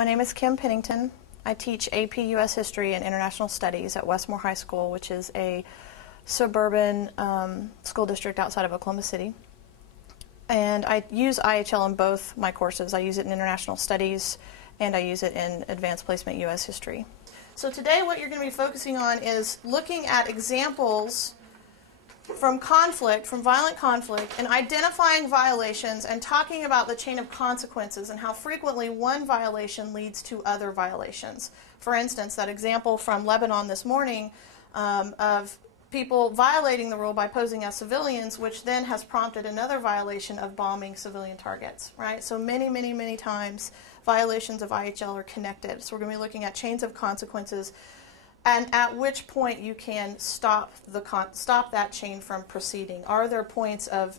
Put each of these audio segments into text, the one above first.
My name is Kim Pennington. I teach AP U.S. History and International Studies at Westmore High School, which is a suburban school district outside of Oklahoma City. And I use EHL in both my courses. I use it in International Studies and I use it in Advanced Placement U.S. History. So today what you're going to be focusing on is looking at examples from conflict, from violent conflict, and identifying violations and talking about the chain of consequences and how frequently one violation leads to other violations. For instance, that example from Lebanon this morning of people violating the rule by posing as civilians, which then has prompted another violation of bombing civilian targets, right? So many times violations of EHL are connected. So we're going to be looking at chains of consequences and at which point you can stop that chain from proceeding. Are there points of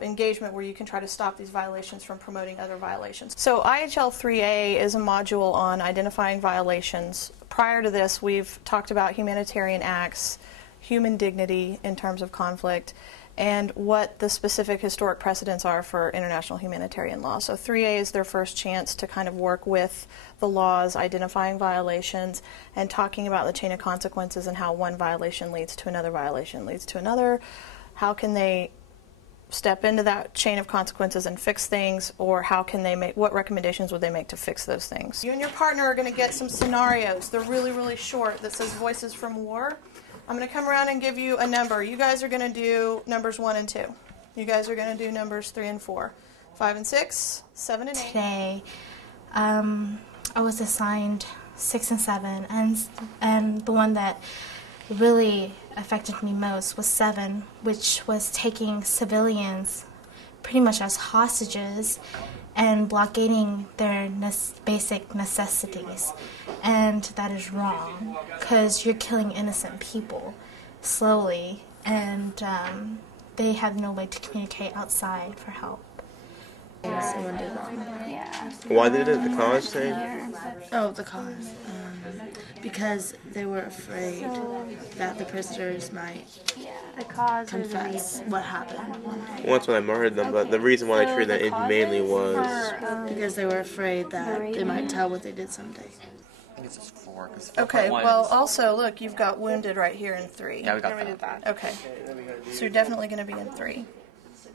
engagement where you can try to stop these violations from promoting other violations? So EHL 3A is a module on identifying violations. Prior to this, we've talked about humanitarian acts, human dignity in terms of conflict, and what the specific historic precedents are for international humanitarian law. So 3A is their first chance to kind of work with the laws, identifying violations, and talking about the chain of consequences and how one violation leads to another violation leads to another. How can they step into that chain of consequences and fix things, or how can they make, what recommendations would they make to fix those things? You and your partner are going to get some scenarios. They're really short that says Voices from War. I'm going to come around and give you a number. You guys are going to do numbers 1 and 2. You guys are going to do numbers 3 and 4. 5 and 6, 7 and 8. Today, I was assigned 6 and 7, and the one that really affected me most was 7, which was taking civilians pretty much as hostages and blockading their basic necessities. And that is wrong, because you're killing innocent people slowly, and they have no way to communicate outside for help. Someone did wrong. Yeah. Why did it? The cause thing? Oh, the cause. Because they were afraid that the prisoners might The cause confess what happened. Once when I murdered them, but the reason why they treated that inhumanely was... Because they were afraid that they might tell what they did someday. I think it's just 4. Okay, well, also, look, you've got wounded right here in 3. Yeah, we got that. Okay, so you're definitely going to be in 3.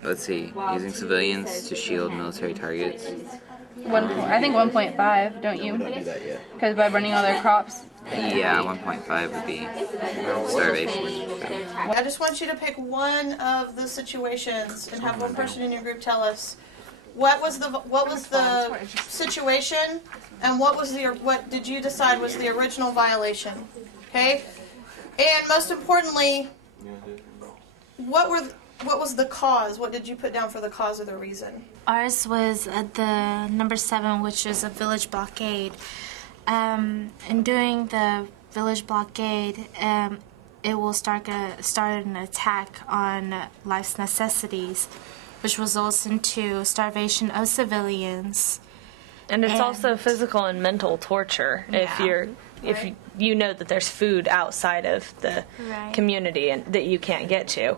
Let's see, using civilians to shield military targets. I think 1.5, don't you? Because by burning all their crops. Yeah, 1.5 would be starvation. I just want you to pick one of the situations and have one person in your group tell us what was the situation and what did you decide was the original violation, okay? And most importantly, what was the cause? What did you put down for the cause or the reason? Ours was at the number 7, which is a village blockade. And during the village blockade, it will start an attack on life's necessities, which results into starvation of civilians. And it's also physical and mental torture if you know that there's food outside of the community and that you can't get to.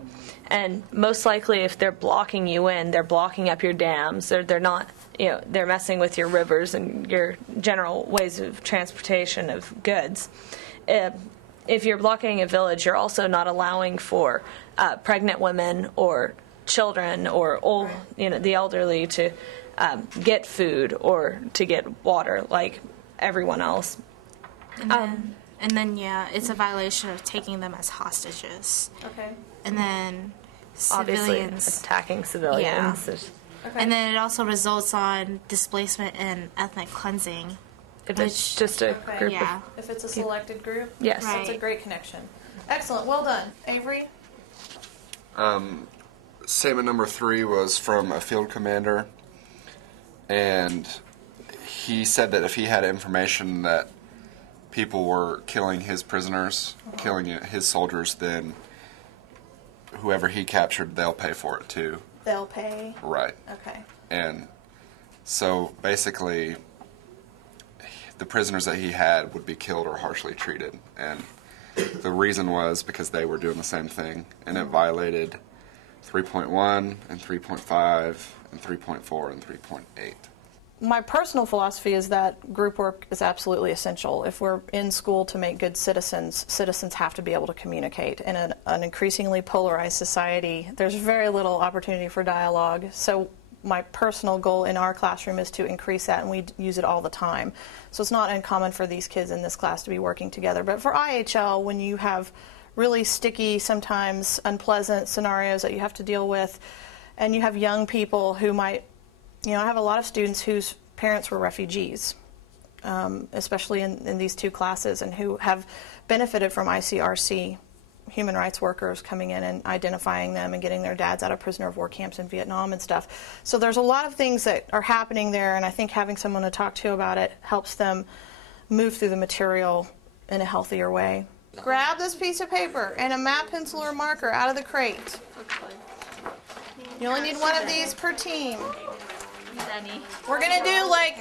And most likely if they're blocking you in, they're blocking up your dams. They're not, they're messing with your rivers and your general ways of transportation of goods. If you're blocking a village, you're also not allowing for pregnant women or children or old, the elderly to get food or to get water like everyone else. And then, it's a violation of taking them as hostages. Okay. And then Obviously, civilians. attacking civilians. Yeah. Okay. And then it also results on displacement and ethnic cleansing. If it's just a group of... If it's a selected group? Yes. Right. That's a great connection. Excellent. Well done. Avery? Statement number 3 was from a field commander, and he said that if he had information that people were killing his prisoners, killing his soldiers, then whoever he captured, they'll pay for it too. They'll pay? Right. Okay. And so basically, the prisoners that he had would be killed or harshly treated. And the reason was because they were doing the same thing, and it violated 3.1 and 3.5 and 3.4 and 3.8. my personal philosophy is that group work is absolutely essential. If we're in school to make good citizens, citizens have to be able to communicate. In an increasingly polarized society, there's very little opportunity for dialogue. So my personal goal in our classroom is to increase that, and we use it all the time. So it's not uncommon for these kids in this class to be working together. But for IHL, when you have really sticky, sometimes unpleasant scenarios that you have to deal with, and you have young people who might, I have a lot of students whose parents were refugees, especially in these two classes, and who have benefited from ICRC human rights workers coming in and identifying them and getting their dads out of prisoner of war camps in Vietnam and stuff. So there's a lot of things that are happening there, and I think having someone to talk to about it helps them move through the material in a healthier way. Grab this piece of paper and a map pencil or marker out of the crate. You only need one of these per team. We're going to do like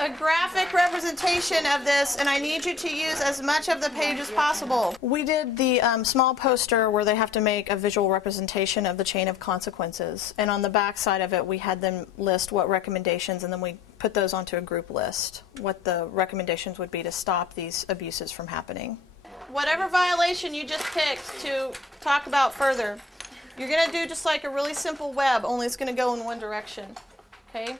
a graphic representation of this, and I need you to use as much of the page as possible. We did the small poster where they have to make a visual representation of the chain of consequences, and on the back side of it we had them list what recommendations, and then we put those onto a group list, what the recommendations would be to stop these abuses from happening. Whatever violation you just picked to talk about further, you're going to do just like a really simple web, only it's going to go in one direction, okay?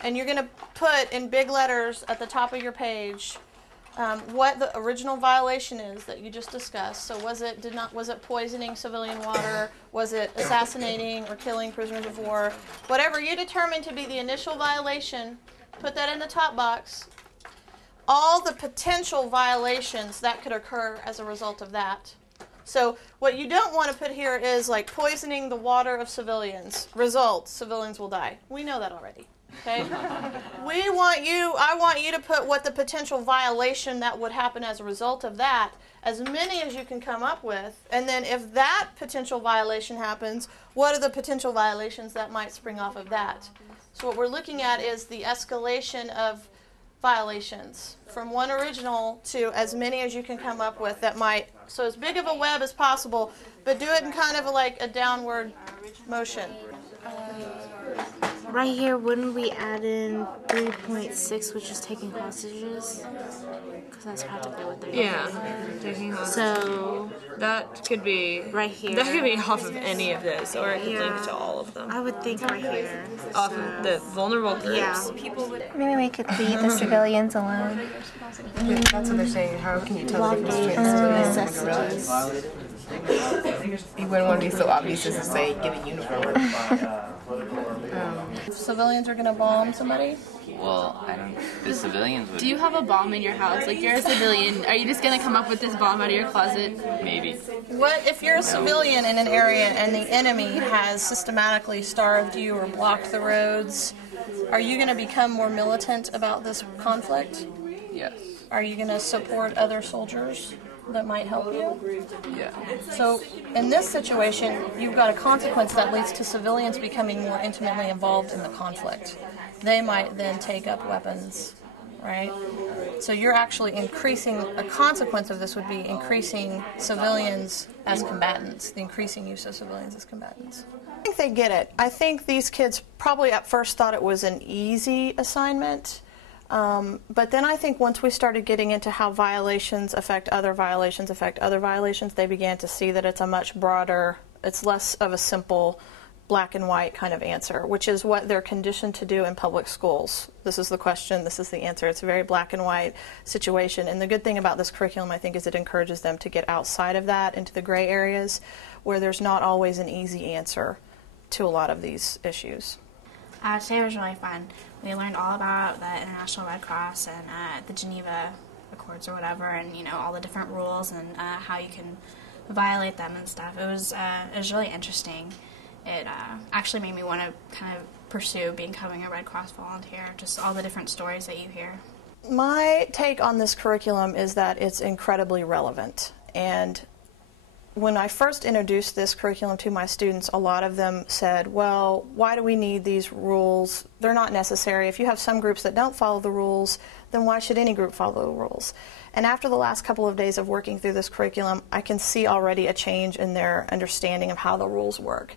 And you're going to put in big letters at the top of your page what the original violation is that you just discussed. So was it poisoning civilian water? Was it assassinating or killing prisoners of war? Whatever you determine to be the initial violation, put that in the top box. All the potential violations that could occur as a result of that. So what you don't want to put here is like poisoning the water of civilians. Result, civilians will die. We know that already. Okay? I want you to put what the potential violation that would happen as a result of that, as many as you can come up with, and then if that potential violation happens, what are the potential violations that might spring off of that? So what we're looking at is the escalation of violations from one original to as many as you can come up with that might, so as big of a web as possible, but do it in kind of like a downward motion. Right here, wouldn't we add in 3.6, which is taking hostages? Because that's practically what they're doing. Yeah, taking hostages. So that could be right here. That could be off of any of this, or it could link to all of them. I would think right here. Off of the vulnerable groups. Yeah. Maybe we could leave the civilians alone. Yeah, that's what they're saying. How can you tell the difference between civilians and guerrillas? You wouldn't want to be so obvious as to say, get a uniform. Civilians are going to bomb somebody? Well, I don't. The civilians would. Do you have a bomb in your house? Like, you're a civilian. Are you just going to come up with this bomb out of your closet? Maybe. What if you're a civilian in an area and the enemy has systematically starved you or blocked the roads? Are you going to become more militant about this conflict? Yes. Are you going to support other soldiers that might help you? Yeah. So in this situation, you've got a consequence that leads to civilians becoming more intimately involved in the conflict. They might then take up weapons, right? So you're actually increasing, a consequence of this would be increasing civilians as combatants, the increasing use of civilians as combatants. I think they get it. I think these kids probably at first thought it was an easy assignment. But then I think once we started getting into how violations affect other violations, they began to see that it's a much broader, it's less of a simple black and white kind of answer, which is what they're conditioned to do in public schools. This is the question, this is the answer. It's a very black and white situation. And the good thing about this curriculum, I think, is it encourages them to get outside of that into the gray areas where there's not always an easy answer to a lot of these issues. Today was really fun. We learned all about the International Red Cross and the Geneva Accords or whatever, and all the different rules and how you can violate them and stuff. It was really interesting. It actually made me want to kind of pursue becoming a Red Cross volunteer. Just all the different stories that you hear. My take on this curriculum is that it's incredibly relevant, and when I first introduced this curriculum to my students, a lot of them said, well, why do we need these rules? They're not necessary. If you have some groups that don't follow the rules, then why should any group follow the rules? And after the last couple of days of working through this curriculum, I can see already a change in their understanding of how the rules work.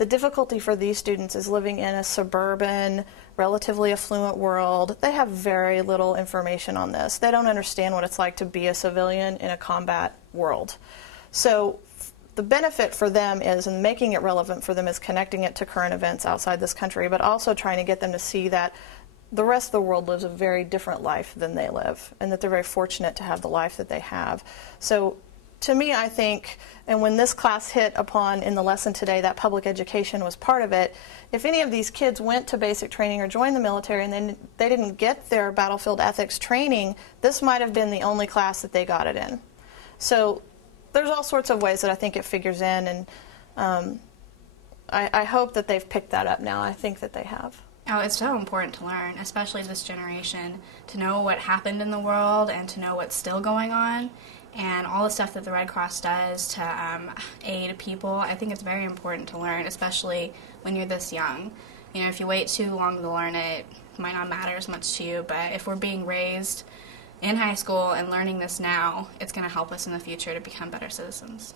the difficulty for these students is living in a suburban, relatively affluent world. They have very little information on this. They don't understand what it's like to be a civilian in a combat world. So the benefit for them is, and making it relevant for them, is connecting it to current events outside this country, but also trying to get them to see that the rest of the world lives a very different life than they live, and that they're very fortunate to have the life that they have. So to me, I think, and when this class hit upon in the lesson today that public education was part of it, if any of these kids went to basic training or joined the military and then they didn't get their battlefield ethics training, this might have been the only class that they got it in. So there's all sorts of ways that I think it figures in, and I hope that they've picked that up now. I think that they have. Oh, it's so important to learn, especially this generation, to know what happened in the world and to know what's still going on, and all the stuff that the Red Cross does to aid people. I think it's very important to learn, especially when you're this young. You know, if you wait too long to learn it, it might not matter as much to you, but if we're being raised in high school and learning this now, it's going to help us in the future to become better citizens.